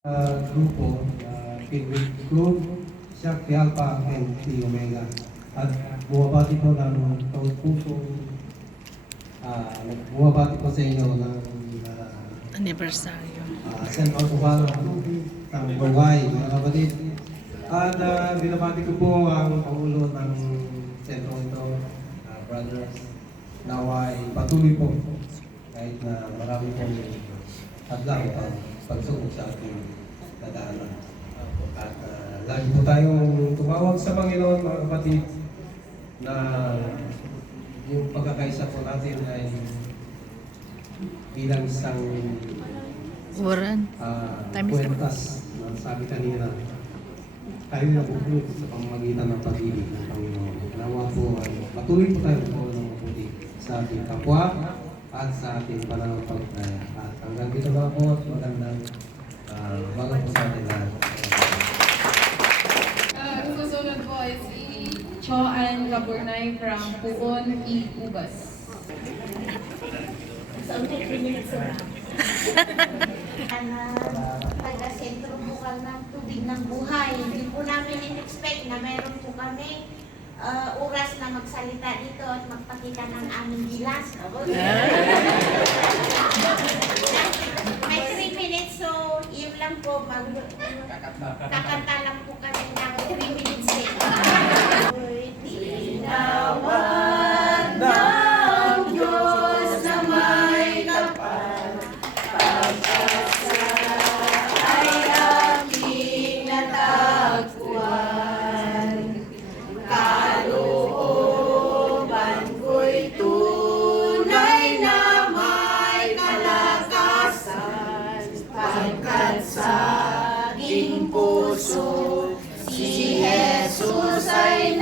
Grupo, Pilgrim Group, Siak Pi Alpha and Phi Omega. At bumabati po ng taon puso, bumabati po sa inyo ng anibersaryo. Central Cubano ng Hawaii, mga kapatid. At binabati ko po ang Pangulo ng sentro ito, brothers, naway patuloy po kahit na marami pong hadlang pagsubok sa ating nadaanan. At lagi po tayong tumawag sa Panginoon, mga kapatid, na yung pagkakaisa po natin ay bilang isang Waran. kwentas na sabi kanina, tayo nabubuo sa pamamagitan ng pag-ibig ng Panginoon. Nawa po ay patuloy po tayo po ng mabuti sa ating kapwa at sa ating pananampalataya. At hanggang dito na po at magandang bago po sa ating lahat. Susunod po ay si Choan Laburnay from Puon, Ubas. So, 3 minutes na. Taga-sentro po kami ng tubig ng buhay. Hindi po namin in-expect na meron po kami oras na magsalita dito at magpakita ng aming gilas. May 3 minutes, so yun lang po. Kakanta lang po kami ng 3 minutes din. Tinawan ng Diyos na may kapal, pagkasa ay aking natagpuan. Kalooban ko'y tunay na may kalakasan, pagkat sa aking puso si Jesus ay